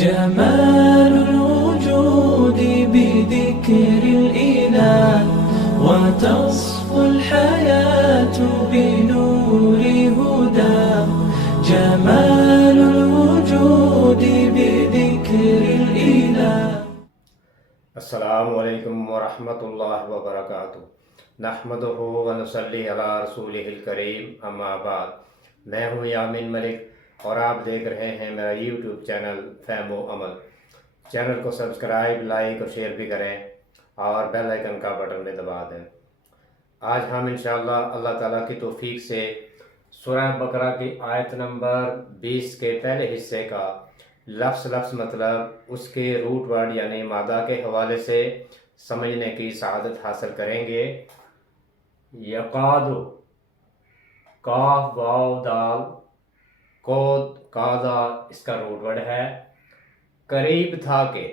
جمال الوجود بذكر الإله وتصفو الحياة بنور هداه. جمال الوجود بذكر الإله. السلام علیکم ورحمۃ اللہ وبرکاتہ. نحمدہ ونصلی علی رسولہ الکریم، اما بعد. میں ہوں یامین ملک اور آپ دیکھ رہے ہیں میرا یوٹیوب چینل فہم و عمل. چینل کو سبسکرائب، لائک اور شیئر بھی کریں اور بیل آئیکن کا بٹن بھی دبا دیں. آج ہم انشاءاللہ اللہ تعالیٰ کی توفیق سے سورہ بقرہ کی آیت نمبر 20 کے پہلے حصے کا لفظ مطلب اس کے روٹ ورڈ یعنی مادہ کے حوالے سے سمجھنے کی سعادت حاصل کریں گے. یقاد، کاف واو دال، کود قادا اس کا روٹ ورڈ ہے. قریب تھا کہ،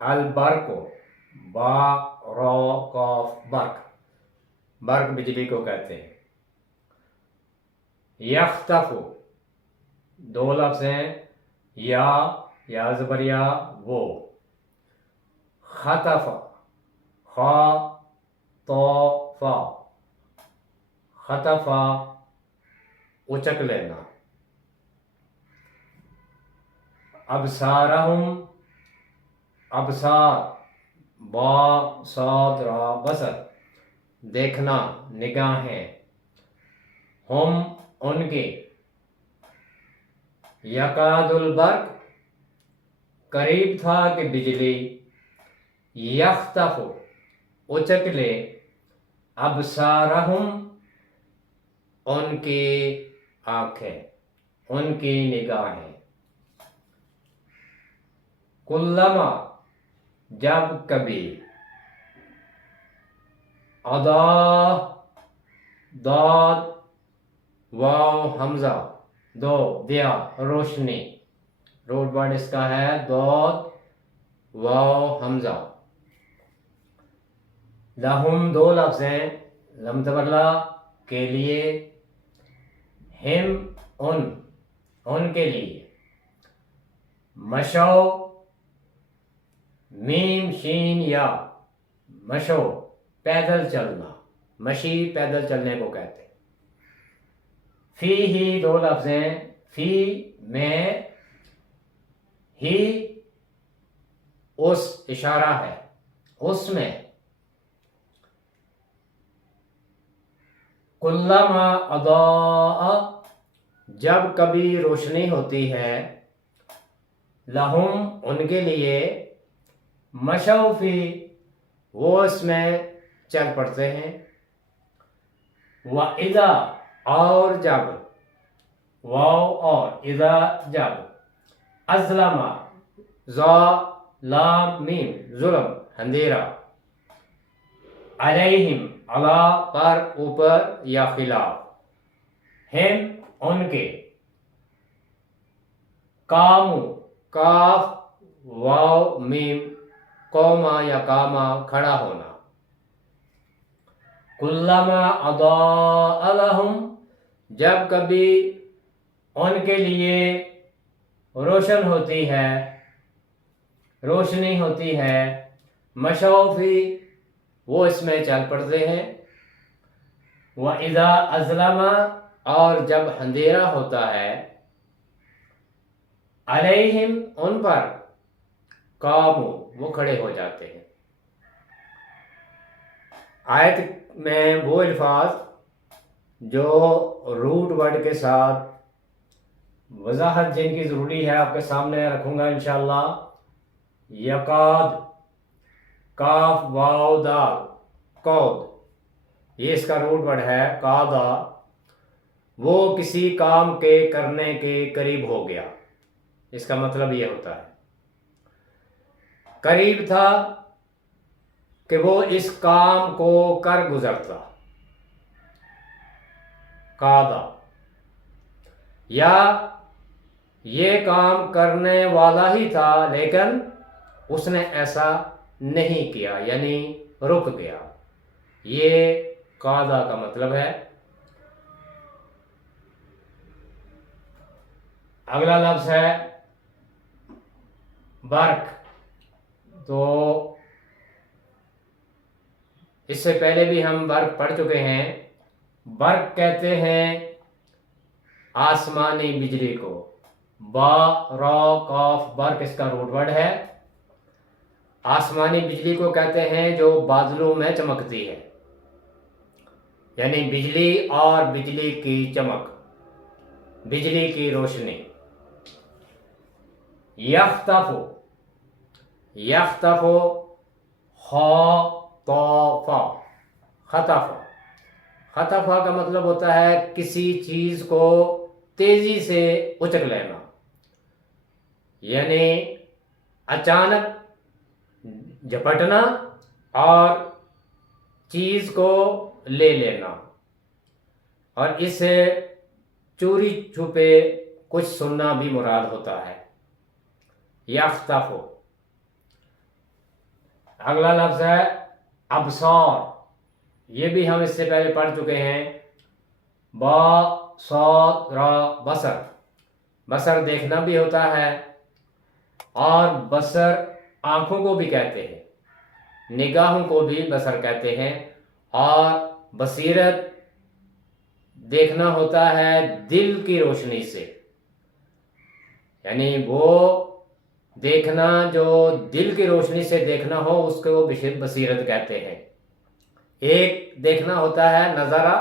البرق، با را قاف برق، برق بجلی کو کہتے ہیں. یختف، دو لفظ ہیں، یا زبر یا وہ. خطف، خا تو فا، خطفا اچک لینا. ابصارہم، ابصار، با صاد را بصر، دیکھنا، نگاہیں. ہم، ان کی. یقاد البرق، قریب تھا کہ بجلی. یختف، اچک لے. ابصارہم، ان کی آنکھیں، ان کی نگاہیں. کلما، جب کبھی. اضاء، داد واو حمزہ دو، دیا روشنی. روٹ ورڈ اس کا ہے داد واو حمزہ. لہم، دو لفظ ہیں، لم تبرلا کے لیے. ہم، ان کے لیے. مشو، میم شین یا، مشو پیدل چلنا، مشی پیدل چلنے کو کہتے ہیں. فی ہی، دو لفظ ہیں، فی میں، ہی اس اشارہ ہے، اس میں. کلما اضاء، جب کبھی روشنی ہوتی ہے. لہم، ان کے لیے. مشو فی، وہ اس میں چل پڑتے ہیں. وَإِذَا، اور جب. واو اور اذا جب. اظلم، ذا لام میم، ظلم اندھیرا. علیہم، علا پر، اوپر یا خلاف. ہم، ان کے. قامو، کاف واو میم، قوما یا کاما کھڑا ہونا. کلما اضاء لہم، جب کبھی ان کے لیے روشن ہوتی ہے، روشنی ہوتی ہے. مشو فی، وہ اس میں چل پڑتے ہیں. وَإِذَا أَظْلَمَ، اور جب اندھیرا ہوتا ہے. علیہم، ان پر. قاموا، وہ کھڑے ہو جاتے ہیں. آیت میں وہ الفاظ جو روٹ ورڈ کے ساتھ وضاحت جن کی ضروری ہے آپ کے سامنے رکھوں گا انشاءاللہ. یقاد، کاف واو دال، قود، یہ اس کا روٹ ورڈ ہے. قادا، وہ کسی کام کے کرنے کے قریب ہو گیا، اس کا مطلب یہ ہوتا ہے. قریب تھا کہ وہ اس کام کو کر گزرتا. قادا، یا یہ کام کرنے والا ہی تھا لیکن اس نے ایسا نہیں کیا یعنی رک گیا. یہ قادا کا مطلب ہے. اگلا لفظ ہے برق. تو اس سے پہلے بھی ہم برق پڑھ چکے ہیں. برق کہتے ہیں آسمانی بجلی کو. با را قاف برق اس کا روٹ ورڈ ہے. آسمانی بجلی کو کہتے ہیں جو بادلوں میں چمکتی ہے، یعنی بجلی اور بجلی کی چمک، بجلی کی روشنی. یختف، یختف خطف، خطف، خطف کا مطلب ہوتا ہے کسی چیز کو تیزی سے اچک لینا، یعنی اچانک جھپٹنا اور چیز کو لے لینا، اور اس سے چوری چھپے کچھ سننا بھی مراد ہوتا ہے. یختف. اگلا لفظ ہے ابصار. یہ بھی ہم اس سے پہلے پڑھ چکے ہیں. با صاد را بصر. بصر دیکھنا بھی ہوتا ہے، اور بصر آنکھوں کو بھی کہتے ہیں، نگاہوں کو بھی بصر کہتے ہیں. اور بصیرت دیکھنا ہوتا ہے دل کی روشنی سے، یعنی وہ دیکھنا جو دل کی روشنی سے دیکھنا ہو اس کو بصیرت کہتے ہیں. ایک دیکھنا ہوتا ہے نظارہ،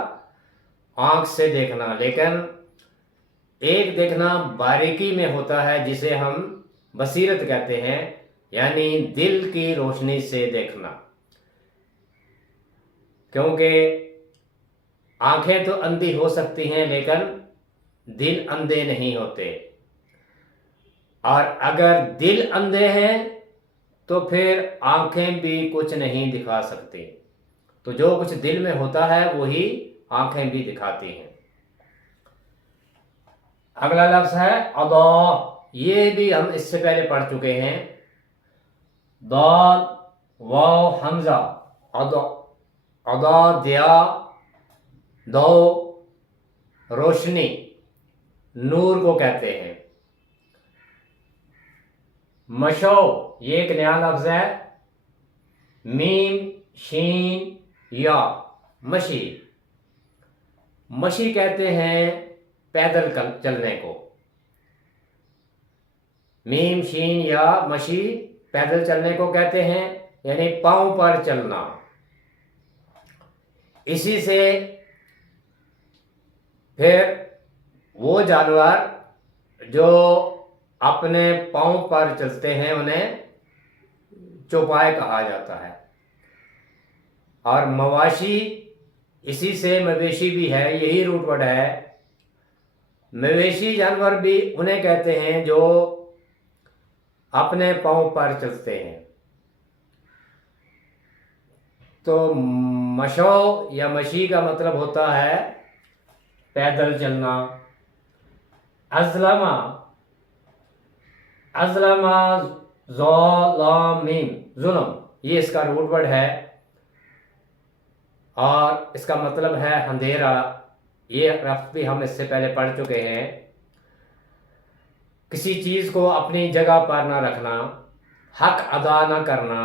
آنکھ سے دیکھنا، لیکن ایک دیکھنا باریکی میں ہوتا ہے جسے ہم بصیرت کہتے ہیں، یعنی دل کی روشنی سے دیکھنا. کیونکہ آنکھیں تو اندھی ہو سکتی ہیں لیکن دل اندھے نہیں ہوتے، اور اگر دل اندھے ہیں تو پھر آنکھیں بھی کچھ نہیں دکھا سکتی. تو جو کچھ دل میں ہوتا ہے وہی آنکھیں بھی دکھاتی ہیں. اگلا لفظ ہے اضاء. یہ بھی ہم اس سے پہلے پڑھ چکے ہیں. ضاد واو حمزہ. اضاء دیا، دو روشنی، نور کو کہتے ہیں. مشو یہ ایک نیا لفظ ہے. میم شین یا مشی. مشی کہتے ہیں پیدل چلنے کو. میم شین یا مشی پیدل چلنے کو کہتے ہیں، یعنی پاؤں پر چلنا. اسی سے پھر وہ جانور جو اپنے پاؤں پر چلتے ہیں انہیں چوپائے کہا جاتا ہے. اور مواشی اسی سے مویشی بھی ہے، یہی روٹ ورڈ ہے. مویشی جانور بھی انہیں کہتے ہیں جو اپنے پاؤں پر چلتے ہیں. تو مشو یا مشی کا مطلب ہوتا ہے پیدل چلنا. ازلم، ازلم ظلم، ظلم، یہ اس کا روٹ ورڈ ہے اور اس کا مطلب ہے اندھیرا. یہ لفظ بھی ہم اس سے پہلے پڑھ چکے ہیں. کسی چیز کو اپنی جگہ پر نہ رکھنا، حق ادا نہ کرنا،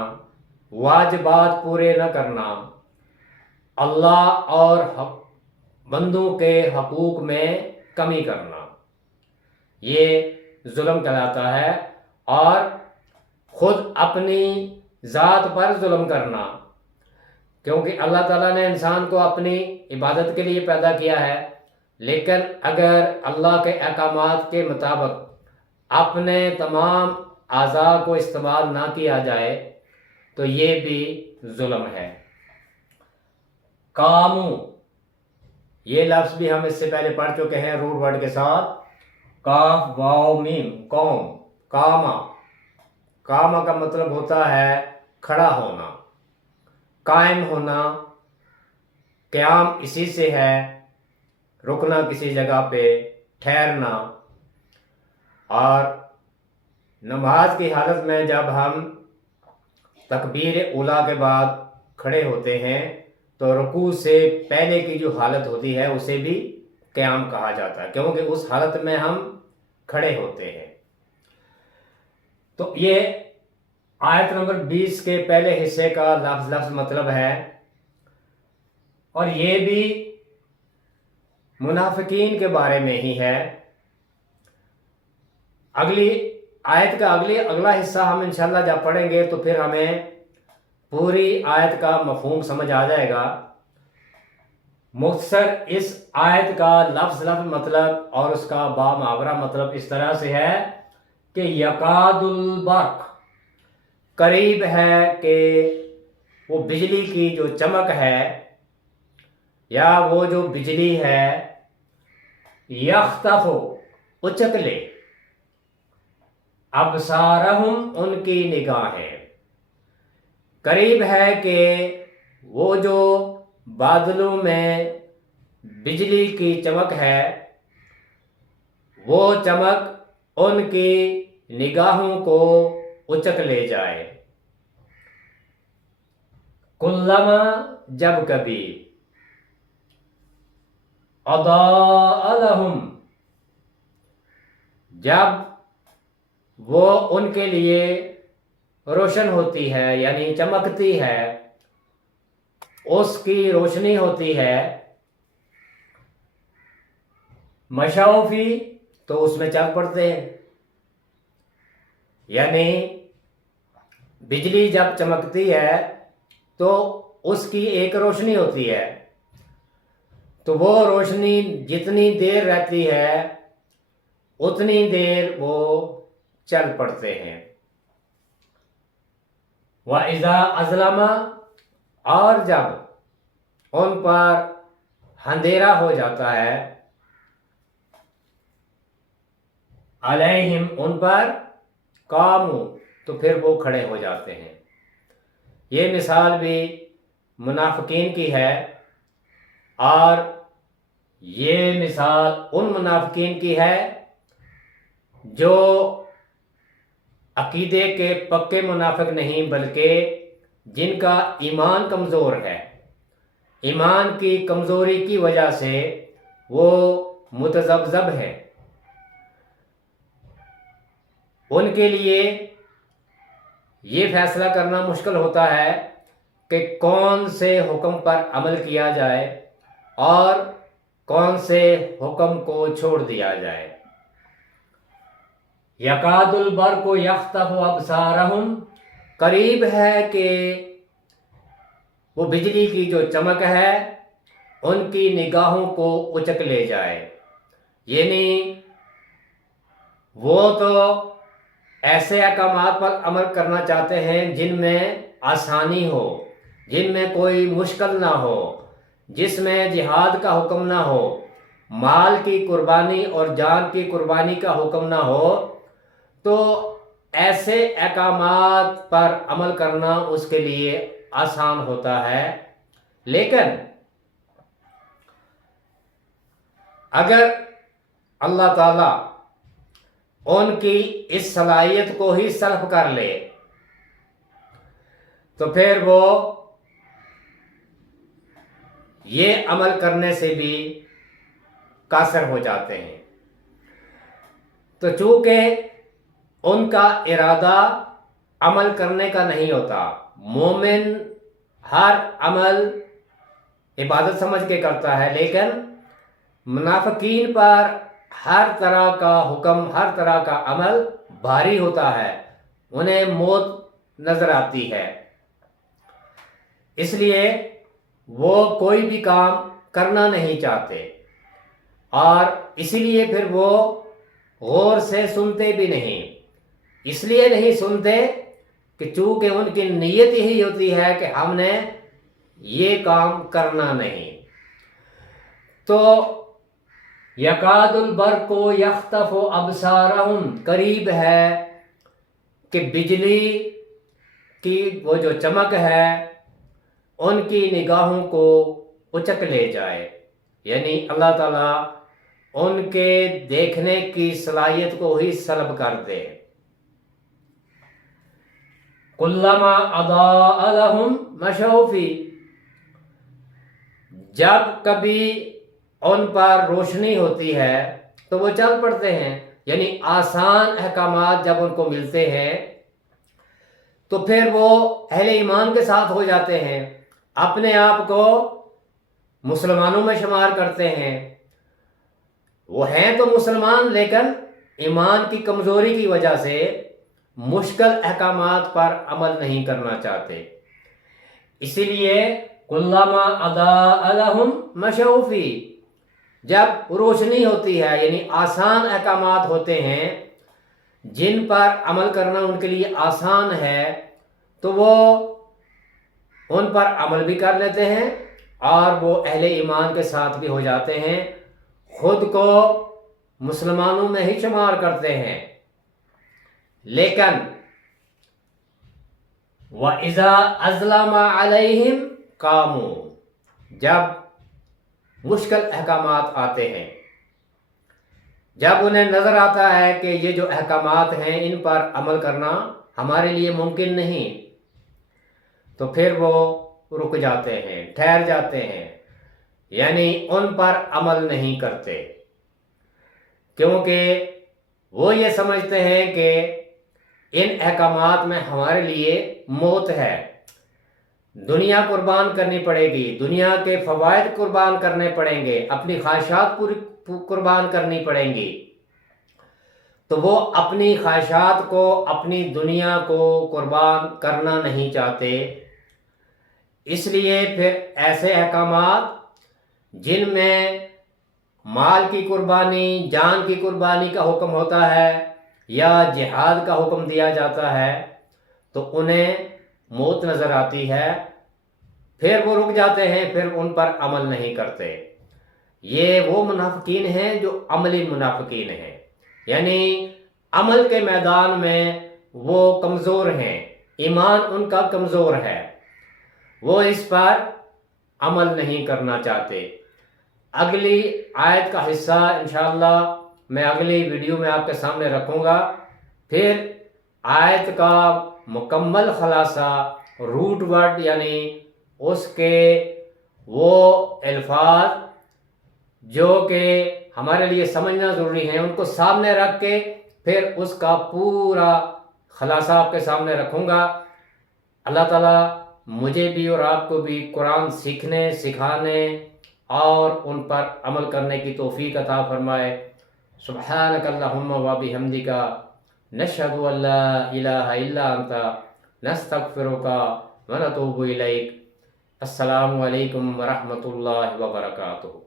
واجبات پورے نہ کرنا، اللہ اور بندوں کے حقوق میں کمی کرنا، یہ ظلم کہلاتا ہے. اور خود اپنی ذات پر ظلم کرنا، کیونکہ اللہ تعالیٰ نے انسان کو اپنی عبادت کے لیے پیدا کیا ہے، لیکن اگر اللہ کے احکامات کے مطابق اپنے تمام اعضاء کو استعمال نہ کیا جائے تو یہ بھی ظلم ہے. کامو، یہ لفظ بھی ہم اس سے پہلے پڑھ چکے ہیں روٹ ورڈ کے ساتھ. کاف واو میم، قوم. کاما، کاما کا مطلب ہوتا ہے کھڑا ہونا، قائم ہونا. قیام اسی سے ہے رکنا کسی جگہ پہ، ٹھہرنا. اور نماز کی حالت میں جب ہم تکبیر اولیٰ کے بعد کھڑے ہوتے ہیں تو رکوع سے پہلے کی جو حالت ہوتی ہے اسے بھی قیام کہا جاتا ہے، کیونکہ اس حالت میں ہم کھڑے ہوتے ہیں۔ تو یہ آیت نمبر 20 کے پہلے حصے کا لفظ مطلب ہے، اور یہ بھی منافقین کے بارے میں ہی ہے۔ اگلی آیت کا اگلا حصہ ہم انشاءاللہ جب پڑھیں گے تو پھر ہمیں پوری آیت کا مفہوم سمجھ آ جائے گا۔ مختصر اس آیت کا لفظ مطلب اور اس کا بامحاورہ مطلب اس طرح سے ہے کہ یکاد البرق، قریب ہے کہ وہ بجلی کی جو چمک ہے یا وہ جو بجلی ہے، یخطف، اچک لے، ابصارہم، ان کی نگاہیں، قریب ہے کہ وہ جو بادلوں میں بجلی کی چمک ہے، وہ چمک ان کی نگاہوں کو اچک لے جائے۔ کلما، جب کبھی، اضاء لہم، جب وہ ان کے لیے روشن ہوتی ہے یعنی چمکتی ہے، اس کی روشنی ہوتی ہے، مشاؤ فی، تو اس میں چل پڑتے ہیں۔ یعنی بجلی جب چمکتی ہے تو اس کی ایک روشنی ہوتی ہے، تو وہ روشنی جتنی دیر رہتی ہے اتنی دیر وہ چل پڑتے ہیں۔ وَإِذَا أَظْلَمَ، اور جب ان پر اندھیرا ہو جاتا ہے، علیہم، ان پر، قاموا، تو پھر وہ کھڑے ہو جاتے ہیں۔ یہ مثال بھی منافقین کی ہے، اور یہ مثال ان منافقین کی ہے جو عقیدے کے پکے منافق نہیں بلکہ جن کا ایمان کمزور ہے، ایمان کی کمزوری کی وجہ سے وہ متذبذب ہے۔ ان کے لیے یہ فیصلہ کرنا مشکل ہوتا ہے کہ کون سے حکم پر عمل کیا جائے اور کون سے حکم کو چھوڑ دیا جائے۔ یکاد البرق یخطف ابصارہم، قریب ہے کہ وہ بجلی کی جو چمک ہے ان کی نگاہوں کو اچک لے جائے۔ یعنی وہ تو ایسے احکامات پر عمل کرنا چاہتے ہیں جن میں آسانی ہو، جن میں کوئی مشکل نہ ہو، جس میں جہاد کا حکم نہ ہو، مال کی قربانی اور جان کی قربانی کا حکم نہ ہو، تو ایسے احکامات پر عمل کرنا اس کے لیے آسان ہوتا ہے۔ لیکن اگر اللہ تعالی ان کی اس صلاحیت کو ہی سلب کر لے تو پھر وہ یہ عمل کرنے سے بھی قاصر ہو جاتے ہیں۔ تو چونکہ ان کا ارادہ عمل کرنے کا نہیں ہوتا، مومن ہر عمل عبادت سمجھ کے کرتا ہے، لیکن منافقین پر ہر طرح کا حکم، ہر طرح کا عمل بھاری ہوتا ہے، انہیں موت نظر آتی ہے، اس لیے وہ کوئی بھی کام کرنا نہیں چاہتے، اور اسی لیے پھر وہ غور سے سنتے بھی نہیں۔ اس لیے نہیں سنتے کہ چونکہ ان کی نیت یہی ہوتی ہے کہ ہم نے یہ کام کرنا نہیں۔ تو یکاد البرق یخطف ابصارہم، قریب ہے کہ بجلی کی وہ جو چمک ہے ان کی نگاہوں کو اچک لے جائے، یعنی اللہ تعالیٰ ان کے دیکھنے کی صلاحیت کو ہی سلب کر دے۔ کلما اضاء لہم مشوا فیہ، جب کبھی ان پر روشنی ہوتی ہے تو وہ چل پڑتے ہیں۔ یعنی آسان احکامات جب ان کو ملتے ہیں تو پھر وہ اہل ایمان کے ساتھ ہو جاتے ہیں، اپنے آپ کو مسلمانوں میں شمار کرتے ہیں۔ وہ ہیں تو مسلمان، لیکن ایمان کی کمزوری کی وجہ سے مشکل احکامات پر عمل نہیں کرنا چاہتے۔ اسی لیے کلما اضاء لهم مشوا فیہ، جب روشنی ہوتی ہے یعنی آسان احکامات ہوتے ہیں جن پر عمل کرنا ان کے لیے آسان ہے، تو وہ ان پر عمل بھی کر لیتے ہیں اور وہ اہل ایمان کے ساتھ بھی ہو جاتے ہیں، خود کو مسلمانوں میں ہی شمار کرتے ہیں۔ لیکن وَإِذَا أَظْلَمَ عَلَيْهِمْ قَامُوا، جب مشکل احکامات آتے ہیں، جب انہیں نظر آتا ہے کہ یہ جو احکامات ہیں ان پر عمل کرنا ہمارے لیے ممکن نہیں، تو پھر وہ رک جاتے ہیں، ٹھہر جاتے ہیں، یعنی ان پر عمل نہیں کرتے، کیونکہ وہ یہ سمجھتے ہیں کہ ان احکامات میں ہمارے لیے موت ہے، دنیا قربان کرنی پڑے گی، دنیا کے فوائد قربان کرنے پڑیں گے، اپنی خواہشات قربان کرنی پڑیں گی، تو وہ اپنی خواہشات کو، اپنی دنیا کو قربان کرنا نہیں چاہتے۔ اس لیے پھر ایسے احکامات جن میں مال کی قربانی، جان کی قربانی کا حکم ہوتا ہے یا جہاد کا حکم دیا جاتا ہے، تو انہیں موت نظر آتی ہے، پھر وہ رک جاتے ہیں، پھر ان پر عمل نہیں کرتے۔ یہ وہ منافقین ہیں جو عملی منافقین ہیں، یعنی عمل کے میدان میں وہ کمزور ہیں، ایمان ان کا کمزور ہے، وہ اس پر عمل نہیں کرنا چاہتے۔ اگلی آیت کا حصہ انشاءاللہ میں اگلی ویڈیو میں آپ کے سامنے رکھوں گا، پھر آیت کا مکمل خلاصہ، روٹ ورڈ یعنی اس کے وہ الفاظ جو کہ ہمارے لیے سمجھنا ضروری ہیں، ان کو سامنے رکھ کے پھر اس کا پورا خلاصہ آپ کے سامنے رکھوں گا۔ اللہ تعالیٰ مجھے بھی اور آپ کو بھی قرآن سیکھنے، سکھانے اور ان پر عمل کرنے کی توفیق عطا فرمائے۔ سبحانک اللہم و بحمدک، نشہد ان لا الہ الا انت، نستغفرک و نتوب الیک۔ السلام علیکم ورحمۃ اللہ وبرکاتہ۔